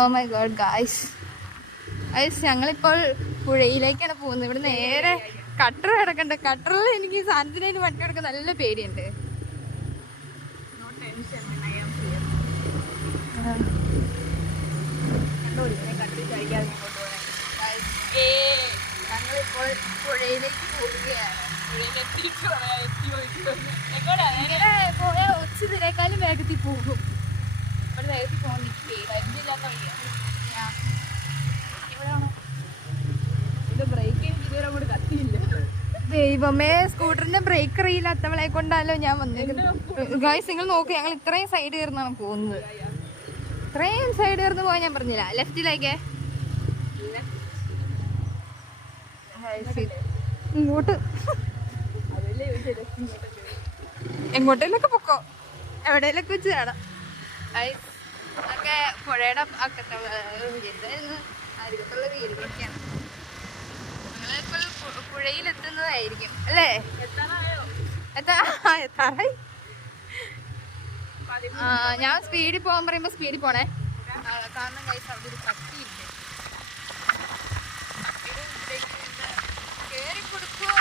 Oh my God guys, ഞങ്ങളിപ്പോൾ പുഴയിലേക്കാണ് പോകുന്നത്. ഇവിടെ നേരെ കട്ടർ കിടക്കണ്ട. കട്ടറിൽ എനിക്ക് സാന്ത്വനയിൽ വണ്ടി എടുക്കാൻ നല്ല പേടിയുണ്ട്. ഞങ്ങളിപ്പോൾ പുഴയിലേക്ക് പോവുകയാണ്. ഇങ്ങനെ പോയാൽ ഒച്ച തിരക്കാലും വേഗത്തിൽ പോകും. ഇവിടെ വേഗത്തിൽ പോകാൻ നിൽക്കേ വൈദ്യുതിയില്ലാത്ത വഴിയാണ്. ദൈവമേ, സ്കൂട്ടറിന്റെ ബ്രേക്ക് അറിയില്ലാത്തവളെ കൊണ്ടാലോ ഞാൻ വന്നിരുന്നത്. ഗൈസ് നിങ്ങൾ നോക്ക്, ഞങ്ങൾ ഇത്രയും സൈഡ് കയറുന്നാണ് പോകുന്നത്. ഇത്രയും സൈഡ് കയറുന്ന പോയാൽ ഞാൻ പറഞ്ഞില്ല. ലെഫ്റ്റിലേക്ക് ഇങ്ങോട്ട് എങ്ങോട്ടേലൊക്കെ പൊക്കോ, എവിടെയൊക്കെ വെച്ച് കാണാം. ഒക്കെ പുഴയുടെ അക്കത്തുള്ള വീടുകളൊക്കെയാണ്. ഞങ്ങളിപ്പോൾ പുഴയിലെത്തുന്നതായിരിക്കും അല്ലേ? എത്താറായി. ഞാൻ സ്പീഡിൽ പോകാൻ പറയുമ്പോ സ്പീഡിൽ പോണേ. കാരണം കൈസ് അവിടെ ഒരു പട്ടിയുണ്ട്. കേറി കൊടുക്കുവോ